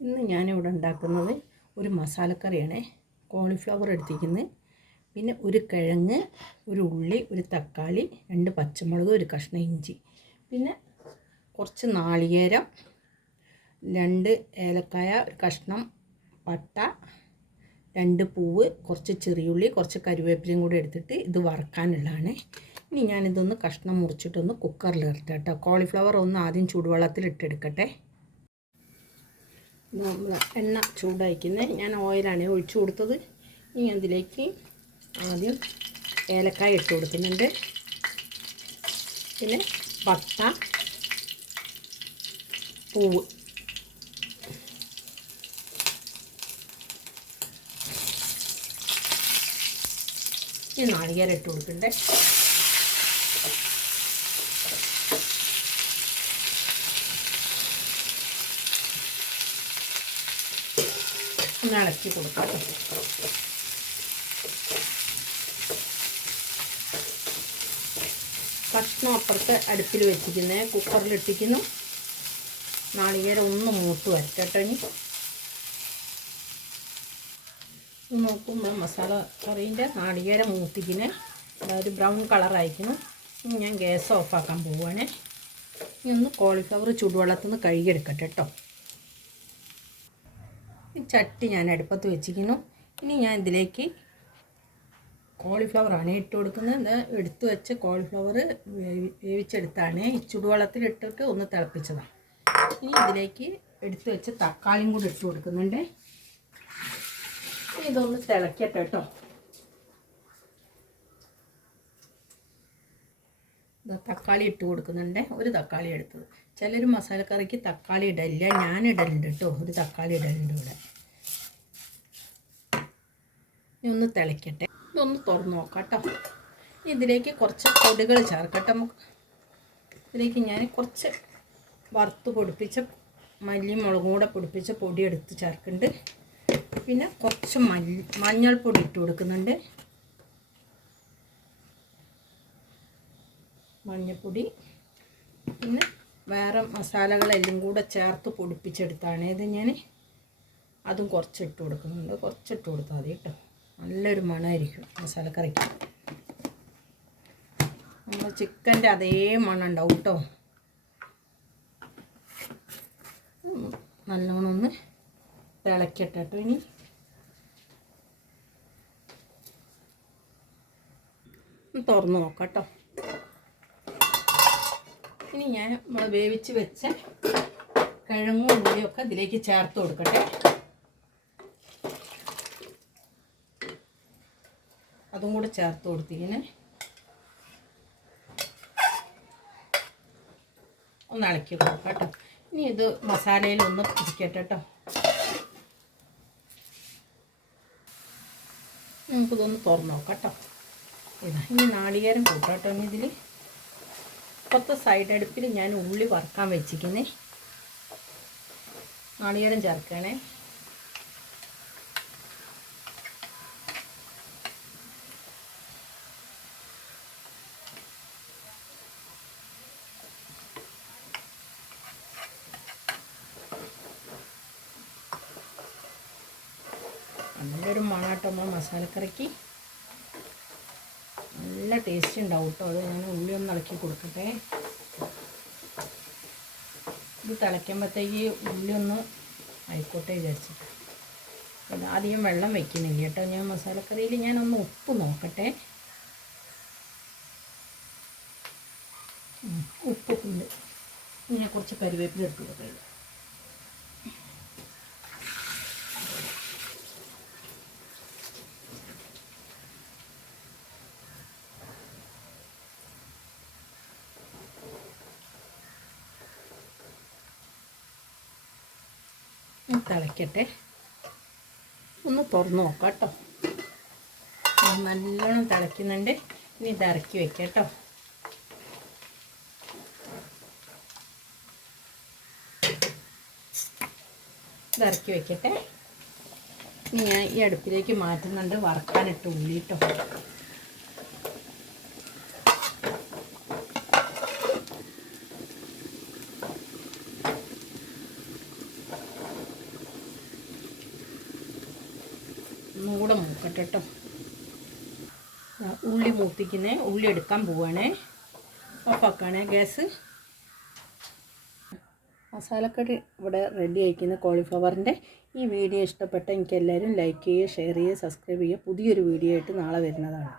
ഇന്ന് ഞാനിവിടെ ഉണ്ടാക്കുന്നത് ഒരു മസാലക്കറിയാണ്. കോളിഫ്ലവർ എടുത്തിരിക്കുന്നത് പിന്നെ ഒരു കിഴങ്ങ് ഒരു ഉള്ളി ഒരു തക്കാളി രണ്ട് പച്ചമുളക് ഒരു കഷ്ണം ഇഞ്ചി. പിന്നെ കുറച്ച് നാളികേരം രണ്ട് ഏലക്കായ ഒരു കഷ്ണം പട്ട രണ്ട് പൂവ് കുറച്ച് ചെറിയുള്ളി കുറച്ച് കരുവേപ്പിലയും കൂടി എടുത്തിട്ട് ഇത് വറക്കാനുള്ളതാണ്. ഇനി ഞാനിതൊന്ന് കഷ്ണം മുറിച്ചിട്ടൊന്ന് കുക്കറിൽ ഇറക്കാം കേട്ടോ. കോളിഫ്ലവർ ഒന്ന് ആദ്യം ചൂടുവെള്ളത്തിൽ ഇട്ടെടുക്കട്ടെ. നമ്മൾ എണ്ണ ചൂടായിക്കുന്നത് ഞാൻ ഓയിലാണ് ഒഴിച്ചു കൊടുത്തത്. ഇനി അതിലേക്ക് ആദ്യം ഏലക്കായ ഇട്ട് കൊടുക്കുന്നുണ്ട്. പിന്നെ പട്ട പൂവ്. ഇനി നാളികേരം ഇട്ട് കൊടുക്കണ്ടേ? ഒന്ന് ഇളക്കി കൊടുക്കാം. കഷ്ണം അപ്പുറത്ത് അടുപ്പിൽ വെച്ചിരിക്കുന്നത് കുക്കറിൽ ഇട്ടിക്കുന്നു നാളികേരം ഒന്ന് മൂത്ത് വരട്ടെ ഇനി. നോക്കുമ്പോൾ മസാല കറീന്റെ നാളികേരം മൂത്തിക്കിന് ഒരു ബ്രൗൺ കളറായിരിക്കുന്നു. ഇനി ഞാൻ ഗ്യാസ് ഓഫാക്കാൻ പോവുകയാണേ ഇനി ഒന്ന് കോളിഫ്ലവർ ചൂടുവെള്ളത്തിൽ നിന്ന് കഴുകിയെടുക്കട്ടെ കേട്ടോ ചട്ടി ഞാൻ അടുപ്പത്ത് വെച്ചിരിക്കുന്നു. ഇനി ഞാൻ ഇതിലേക്ക് കോളിഫ്ലവറാണ് ഇട്ട് കൊടുക്കുന്നത്. എടുത്തു വെച്ച കോളിഫ്ലവർ വേവി വേവിച്ചെടുത്താണ്. ചുടുവെള്ളത്തിൽ ഇട്ടിട്ട് ഒന്ന് തിളപ്പിച്ചതാണ്. ഇനി ഇതിലേക്ക് എടുത്ത് വെച്ച് തക്കാളിയും കൂടി ഇട്ട് കൊടുക്കുന്നുണ്ട്. ഇതൊന്ന് തിളക്കട്ടെ കേട്ടോ. തക്കാളി ഇട്ട് കൊടുക്കുന്നുണ്ട്. ഒരു തക്കാളി എടുത്തത്. ചിലർ മസാലക്കറിക്ക് തക്കാളി ഇടലില്ല. ഞാൻ ഇടലുണ്ട് കേട്ടോ. ഒരു തക്കാളി ഇടലുണ്ട് ഇവിടെ. ഒന്ന് തിളയ്ക്കട്ടെ ഇതൊന്ന് തുറന്ന് നോക്കാം കേട്ടോ ഇതിലേക്ക് കുറച്ച് പൊടികൾ ചേർക്കട്ടെ നമുക്ക്. ഇതിലേക്ക് ഞാൻ കുറച്ച് വറുത്ത് പൊടിപ്പിച്ച മല്ലി മുളകും കൂടെ പൊടിപ്പിച്ച പൊടി എടുത്ത് ചേർക്കുന്നുണ്ട്. പിന്നെ കുറച്ച് മല്ലി മഞ്ഞൾപ്പൊടി ഇട്ട് കൊടുക്കുന്നുണ്ട്. മഞ്ഞൾപ്പൊടി. പിന്നെ വേറെ മസാലകളെല്ലാം കൂടെ ചേർത്ത് പൊടിപ്പിച്ചെടുത്താണ് ഇത് ഞാൻ അതും കുറച്ച് ഇട്ട് കൊടുക്കുന്നുണ്ട്. കുറച്ച് ഇട്ട് കൊടുത്താൽ മതി കേട്ടോ. നല്ലൊരു മണമായിരിക്കും മസാലക്കറിക്ക്. നമ്മൾ ചിക്കന്റെ അതേ മണം ഉണ്ടാവും കേട്ടോ നല്ലോണം ഒന്ന് തിളക്കട്ടെ കേട്ടോ ഇനി തുറന്ന് നോക്കാം ഇനി ഞാൻ വേവിച്ച് വെച്ച കിഴങ്ങും ഉള്ളിയൊക്കെ ഇതിലേക്ക് ചേർത്ത് കൊടുക്കട്ടെ. അതും കൂടെ ചേർത്ത് കൊടുത്തിങ്ങനെ ഒന്ന് ഇളക്കി കൊടുക്കാം കേട്ടോ. ഇനി ഇത് മസാലയിൽ ഒന്ന് പിടിക്കട്ടെ കേട്ടോ. നമുക്കിതൊന്ന് തുറന്ന് നോക്കാം കേട്ടോ. ഇതാ ഇനി നാളികേരം കൂട്ടാം കേട്ടോ ഇനി ഇതിൽ ഇപ്പുറത്തെ സൈഡ് അടുപ്പിൽ ഞാൻ ഉള്ളി വറുക്കാൻ വെച്ചിരിക്കുന്നേ നാളികേരം ചേർക്കണേ. നല്ലൊരു മണാട്ടോ നമ്മൾ മസാലക്കറിക്ക്. നല്ല ടേസ്റ്റ് ഉണ്ടാവും കേട്ടോ അത് ഞാൻ ഉള്ളി ഒന്ന് ഇളക്കി കൊടുക്കട്ടെ. ഇത് തിളയ്ക്കുമ്പോഴത്തേക്ക് ഉള്ളി ഒന്ന് ആയിക്കോട്ടെ വിചാരിച്ചിട്ട്. പിന്നെ അധികം വെള്ളം വെക്കുന്നില്ല കേട്ടോ. ഞാൻ മസാലക്കറിയിൽ ഞാനൊന്ന് ഉപ്പ് നോക്കട്ടെ. ഉപ്പ് ഉണ്ട്. ഇതിനെ കുറച്ച് കരുവേപ്പില എടുത്ത് കൊടുക്കരുത് തിളയ്ക്കട്ടെ ഒന്ന് തുറന്ന് നോക്കാം കേട്ടോ. നല്ലോണം തിളയ്ക്കുന്നുണ്ട് ഇനി ഇത് ഇറക്കി വയ്ക്കാം കേട്ടോ. ഇത് ഇറക്കി വെക്കട്ടെ. ഇനി ഞാൻ ഈ അടുപ്പിലേക്ക് മാറ്റുന്നുണ്ട് വറക്കാനിട്ട് ഉള്ളി കേട്ടോ. ഒന്നും കൂടെ മൂക്കട്ടെ കേട്ടോ ഉള്ളി മൂപ്പിക്കുന്നത് ഉള്ളി എടുക്കാൻ പോവാണേ. ഓഫാക്കാണേ ഗ്യാസ്. മസാലക്കടി ഇവിടെ റെഡി ആയിരിക്കുന്ന കോളിഫ്ലവറിന്റെ. ഈ വീഡിയോ ഇഷ്ടപ്പെട്ട എനിക്ക് എല്ലാവരും ലൈക്ക് ചെയ്യുക ഷെയർ ചെയ്യുക സബ്സ്ക്രൈബ് ചെയ്യുക. പുതിയൊരു വീഡിയോ ആയിട്ട് നാളെ വരുന്നതാണ്.